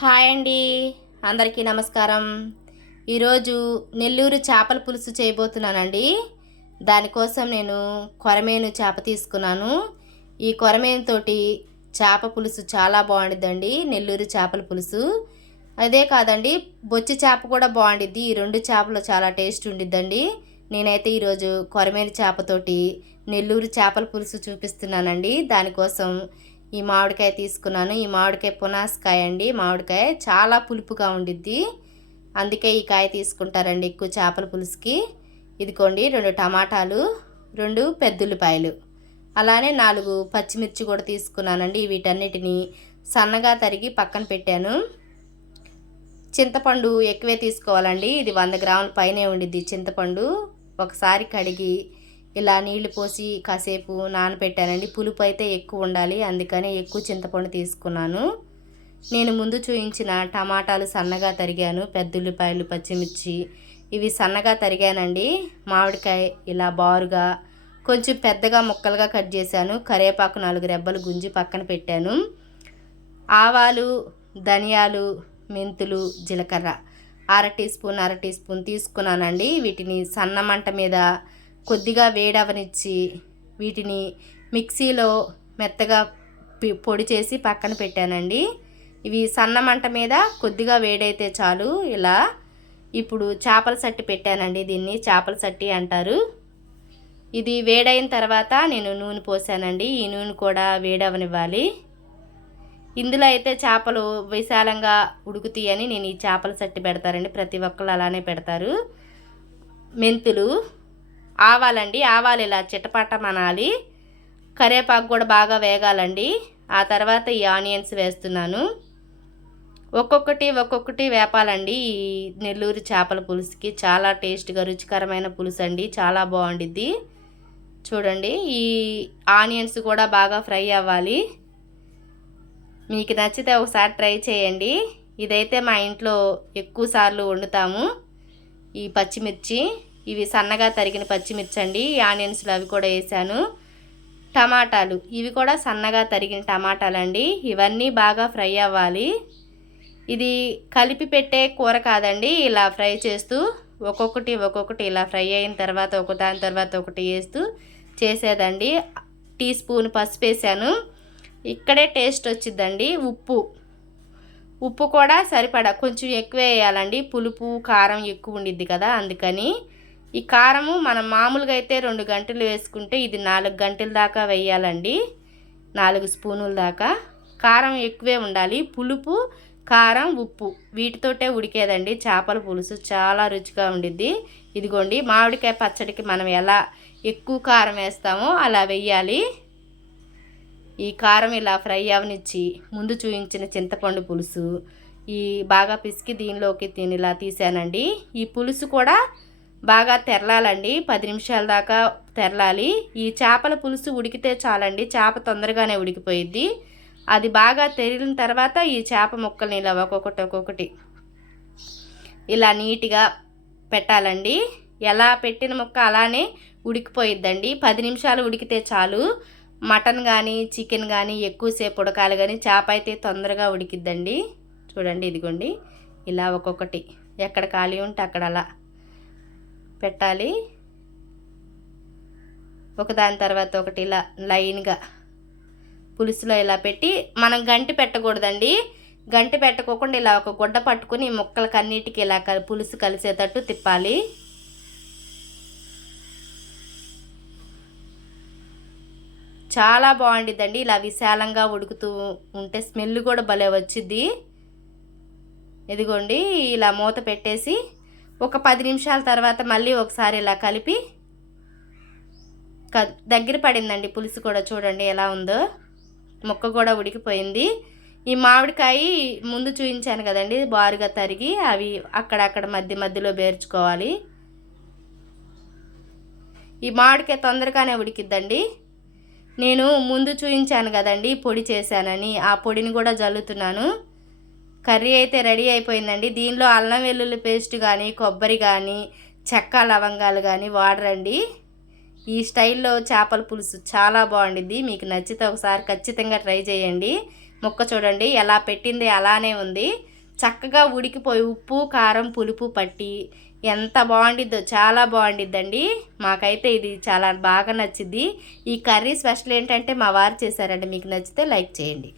Hi అండి. అందరికీ నమస్కారం. ఈరోజు నెల్లూరు చేపల పులుసు చేయబోతున్నానండి. దానికోసం నేను కొరమేను చేప తీసుకున్నాను. ఈ కొరమేనుతోటి చేప పులుసు చాలా బాగుండిద్దండి నెల్లూరు చేపల పులుసు. అదే కాదండి బొచ్చి చేప కూడా బాగుండిద్ది. ఈ రెండు చేపలు చాలా టేస్ట్ ఉండిద్దండి. నేనైతే ఈరోజు కొరమేను చేపతోటి నెల్లూరు చేపల పులుసు చూపిస్తున్నానండి. దానికోసం ఈ మామిడికాయ తీసుకున్నాను. ఈ మామిడికాయ పునాసకాయ అండి. మామిడికాయ చాలా పులుపుగా ఉండిద్ది. అందుకే ఈ కాయ తీసుకుంటారండి ఎక్కువ చేపల పులుసుకి. ఇదిగోండి రెండు టమాటాలు రెండు పెద్దుల్లిపాయలు. అలానే నాలుగు పచ్చిమిర్చి కూడా తీసుకున్నానండి. వీటన్నిటిని సన్నగా తరిగి పక్కన పెట్టాను. చింతపండు ఎక్కువే తీసుకోవాలండి. ఇది వంద గ్రాముల పైనే ఉండిద్ది చింతపండు. ఒకసారి కడిగి ఇలా నీళ్ళు పోసి కాసేపు నానబెట్టానండి పులుపు అయితే ఎక్కువ ఉండాలి. అందుకని ఎక్కువ చింతపండు తీసుకున్నాను. నేను ముందు చూపించిన టమాటాలు సన్నగా తరిగాను. పెద్దుల్లిపాయలు పచ్చిమిర్చి ఇవి సన్నగా తరిగానండి. మామిడికాయ ఇలా బారుగా కొంచెం పెద్దగా ముక్కలుగా కట్ చేశాను. కరివేపాకు నాలుగు రెబ్బలు గుంజి పక్కన పెట్టాను. ఆవాలు ధనియాలు మెంతులు జీలకర్ర అర టీ స్పూన్ అర టీ స్పూన్ తీసుకున్నానండి. వీటిని సన్న మంట మీద కొద్దిగా వేడవనిచ్చి వీటిని మిక్సీలో మెత్తగా పొడి చేసి పక్కన పెట్టానండి. ఇవి సన్న మంట మీద కొద్దిగా వేడైతే చాలు. ఇలా ఇప్పుడు చేపల సట్టి పెట్టానండి దీన్ని. చేపల సట్టి అంటారు. ఇది వేడైన తర్వాత నేను నూనె పోసానండి. ఈ నూనె కూడా వేడవనివ్వాలి. ఇందులో అయితే చేపలు విశాలంగా ఉడుకుతాయని నేను ఈ చేపల సట్టి పెడతారండి. ప్రతి ఒక్కళ్ళు అలానే పెడతారు. మెంతులు ఆవాలండి ఆవాలు ఇలా చిటపట మనాలి కరివేపాకు కూడా బాగా వేగాలండి. ఆ తర్వాత ఈ ఆనియన్స్ వేస్తున్నాను. ఒక్కొక్కటి ఒక్కొక్కటి వేపాలండి. ఈ నెల్లూరు చేపల పులుసుకి చాలా టేస్ట్గా రుచికరమైన పులుసు అండి చాలా బాగుండిద్ది. చూడండి ఈ ఆనియన్స్ కూడా బాగా ఫ్రై అవ్వాలి. మీకు నచ్చితే ఒకసారి ట్రై చేయండి. ఇదైతే మా ఇంట్లో ఎక్కువ సార్లు వండుతాము. ఈ పచ్చిమిర్చి ఇవి సన్నగా తరిగిన పచ్చిమిర్చి అండి ఆనియన్స్లు అవి కూడా వేసాను. టమాటాలు ఇవి కూడా సన్నగా తరిగిన టమాటాలు అండి ఇవన్నీ బాగా ఫ్రై అవ్వాలి. ఇది కలిపి పెట్టే కూర కాదండి ఇలా ఫ్రై చేస్తూ ఒక్కొక్కటి ఒక్కొక్కటి ఇలా ఫ్రై అయిన తర్వాత ఒక దాని తర్వాత ఒకటి వేస్తూ చేసేదండి. టీ స్పూన్ పసుపు వేసాను. ఇక్కడే టేస్ట్ వచ్చిందండి ఉప్పు. ఉప్పు కూడా సరిపడా కొంచెం ఎక్కువ వేయాలండి. పులుపు కారం ఎక్కువ ఉండిద్ది కదా అందుకని ఈ కారము మనం మామూలుగా అయితే రెండు గంటలు వేసుకుంటే ఇది నాలుగు గంటల దాకా వేయాలండి. నాలుగు స్పూనుల దాకా. కారం ఎక్కువే ఉండాలి. పులుపు కారం ఉప్పు వీటితోటే ఉడికేదండి. చేపల పులుసు చాలా రుచిగా ఉండిద్ది. ఇదిగోండి మామిడికాయ పచ్చడికి మనం ఎలా ఎక్కువ కారం వేస్తామో అలా వెయ్యాలి ఈ కారం ఇలా ఫ్రై అవనిచ్చి ముందు చూపించిన చింతపండు పులుసు ఈ బాగా పిసికి దీనిలోకి దీని ఇలా తీసానండి. ఈ పులుసు కూడా బాగా తెరలాలండి. పది నిమిషాల దాకా తెరలాలి. ఈ చేపల పులుసు ఉడికితే చాలండి. చేప తొందరగానే ఉడికిపోయిద్ది. అది బాగా తెరిలిన తర్వాత ఈ చేప ముక్కల్ని ఇలా ఒక్కొక్కటి ఒక్కొక్కటి ఇలా నీట్గా పెట్టాలండి. ఎలా పెట్టిన ముక్క అలానే ఉడికిపోయిద్దండి. పది నిమిషాలు ఉడికితే చాలు. మటన్ కానీ చికెన్ కానీ ఎక్కువసేపు ఉడకాలి కానీ చేప అయితే తొందరగా ఉడికిద్దండి. చూడండి ఇదిగోండి. ఇలా ఒక్కొక్కటి. ఎక్కడ ఖాళీ ఉంటే అక్కడ అలా పెట్టాలి. ఒకదాని తర్వాత ఒకటి ఇలా లైన్గా పులుసులో ఇలా పెట్టి మనం గంటి పెట్టకూడదండి. గంటి పెట్టకోకుండా ఇలా ఒక గుడ్డ పట్టుకుని ఈ ముక్కలకి అన్నిటికీ ఇలా పులుసు కలిసేటట్టు తిప్పాలి. చాలా బాగుండిద్దండి. ఇలా విశాలంగా ఉడుకుతూ ఉంటే స్మెల్ కూడా భలే వచ్చిద్ది. ఇదిగోండి ఇలా మూత పెట్టేసి ఒక పది నిమిషాల తర్వాత మళ్ళీ ఒకసారి ఇలా కలిపి క- దగ్గర పడిందండి పులుసు కూడా చూడండి ఎలా ఉందో. ముక్క కూడా ఉడికిపోయింది. ఈ మామిడికాయ ముందు చూపించాను కదండి బారుగా తరిగి అవి అక్కడక్కడ మధ్య మధ్యలో బేర్చుకోవాలి ఈ మామిడికాయ తొందరగానే ఉడికిద్దండి. నేను ముందు చూపించాను కదండి పొడి చేశానని. ఆ పొడిని కూడా జల్లుతున్నాను. కర్రీ అయితే రెడీ అయిపోయిందండి. దీనిలో అల్లం వెల్లుల్లి పేస్ట్ కానీ కొబ్బరి కానీ చెక్క లవంగాలు కానీ వాడరండి. ఈ స్టైల్లో చేపల పులుసు చాలా బాగుండిద్ది. మీకు నచ్చితే ఒకసారి ఖచ్చితంగా ట్రై చేయండి. ముక్క చూడండి ఎలా పెట్టింది అలానే ఉంది. చక్కగా ఉడికిపోయి ఉప్పు కారం పులుపు పట్టి ఎంత బాగుండిద్దో చాలా బాగుండిద్దండి. మాకైతే ఇది చాలా బాగా నచ్చింది ఈ కర్రీ స్పెషల్ ఏంటంటే మా వారు చేశారండి. మీకు నచ్చితే లైక్ చేయండి.